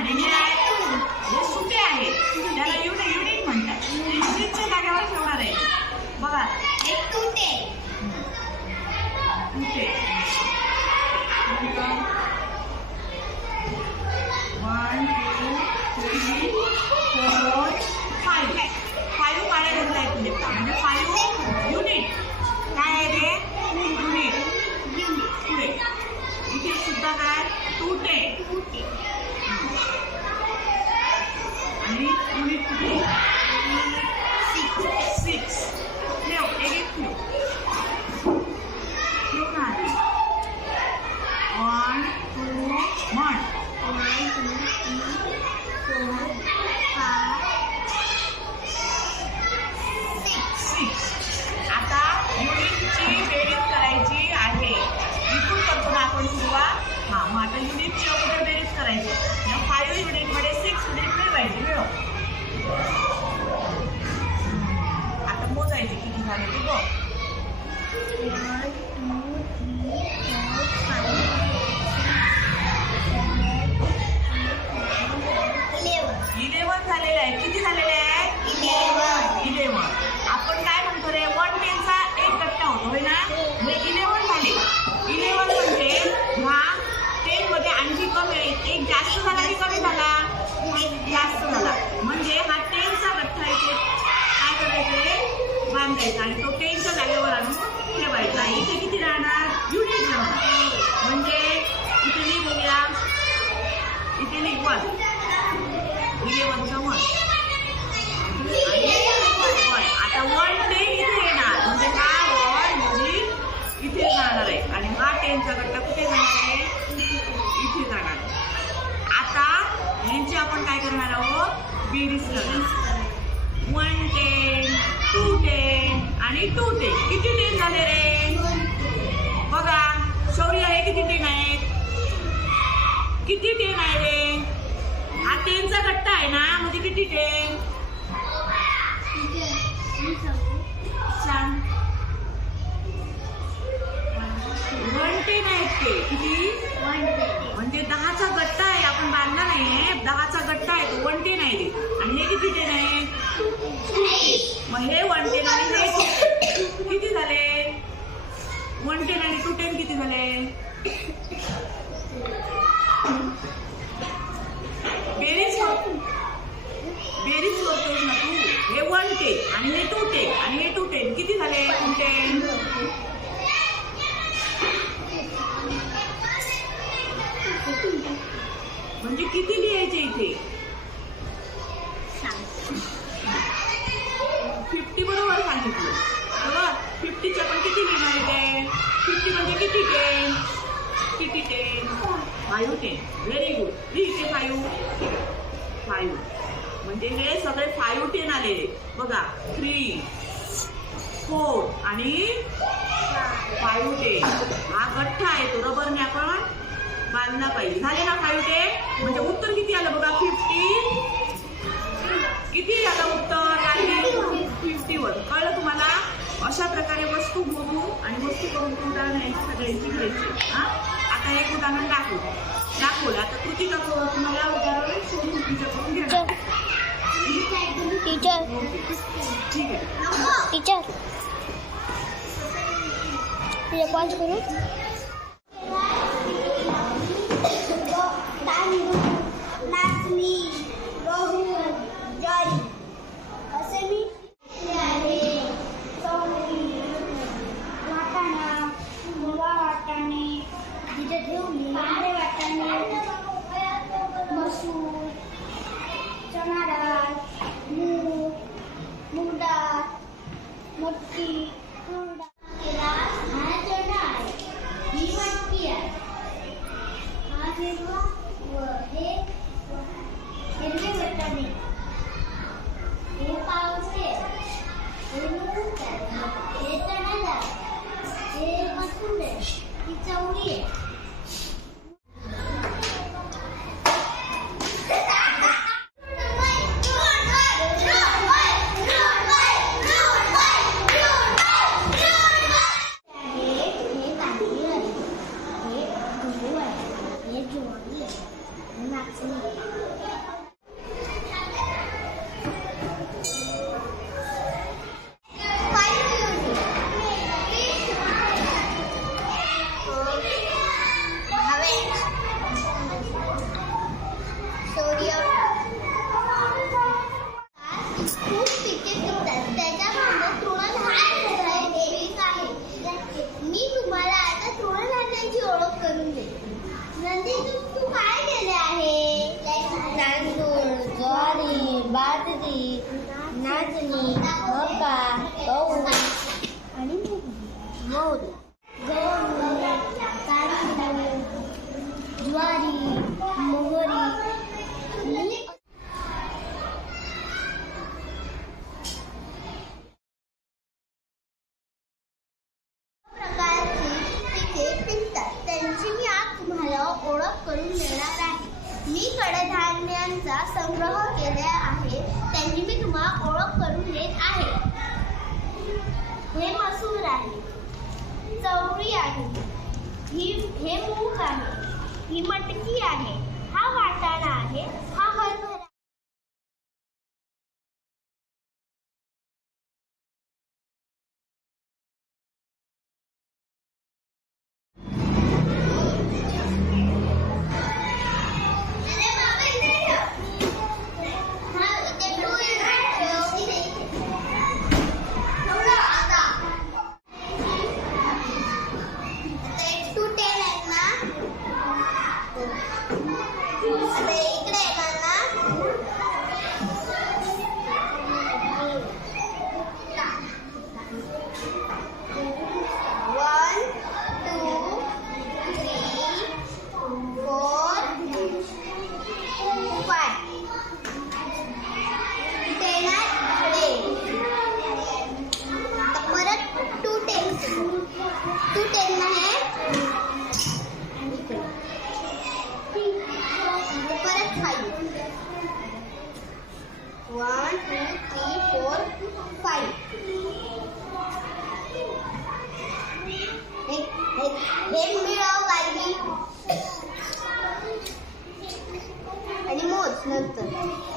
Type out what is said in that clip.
आणि मी आहे. हे सुटे आहे. त्याला युनिट युनिट म्हणतात. युनिटच्या जागेवर ठेवणार आहे. बघा. एक तुटे one two three five five पाड्या म्हणजे फाईव्ह युनिट काय आहे युनिट युनिट पुढे. इथे सुद्धा काय? तुटे तुटे आता युनिटची बेरीज करायची आहे. इथून करतो ना आपण सुरुवात हां मग आता युनिटची अगोदर बेरीज करायची. फाईव्ह युनिटमध्ये सिक्स युनिट मिळवायची मिळव. घ्यायचा आणि तो टेनच्या जागेवर आणून ठेवायचा. इथे किती राहणार? युनिट राहणार. म्हणजे इथे लिह बघूया इथे लिह वन इलेव्हनचा वन वन आता वन ते इथे येणार म्हणजे हा वन म्हणजे इथे जाणार आहे आणि हा टेनचा गट्टा कुठे जाणार आहे इथे जाणार आहे. आता यांची आपण काय करणार आहोत बेरीज करणार वन टेन टू टेन आणि टू टेन किती टेन झाले रे बघा शौर्य हे किती टेन आहेत किती टेन आहे रे? हा टेनचा गट्टा आहे ना? म्हणजे किती टेन सांग वन टेन आहेत ते किती? म्हणजे दहाचा गट्टा आहे. आपण बांधला नाहीये. दहाचा गट्टा आहे. तो वन टेन आहे ते आणि हे किती टेन आहे? मग हे वन टेन आणि हे किती झाले? वन टेन आणि टू टेन किती झाले? बेरीज हो. बेरीज करतोस ना तू. हे वन टेन आणि हे टू टेन आणि हे टू टेन. किती झाले? Two ten. म्हणजे किती लिहायचे इथे? फिफ्टी बरोबर सांगितलं. बरोबर फिफ्टीच्या पण किती लिहिणार टेन फिफ्टी म्हणजे किती टेन? किती ten? Five ten very good इ टी फायू फायू म्हणजे हे सगळे फायू टेन आलेले बघा. थ्री फोर आणि फायू टेन हा गठ्ठा आहे तो रबरने आपण बांधला पाहिजे. झाले ना फायू टेन म्हणजे उत्तर किती आलं बघा? फिफ्टी किती आलं उत्तर? आहे फिफ्टी वन कळलं तुम्हाला? अशा प्रकारे वस्तू बघू आणि वस्तू करून तुम्हाला सगळ्यांची घ्यायची हा? आता एक उदाहरण दाखवू. दाखवलं आता कृती दाखव तुम्हाला उदाहरण सोडून घेणार टीचर. ठीक आहे. टीचर. पॉज करू. Yedi oluyor. Bunlar sana बादली नाचणी मका बौरी आणि मोहरी टोपी आहे. ही हे मूग आहे. ही मटकी आहे. हा वाटाणा आहे. Toshkentda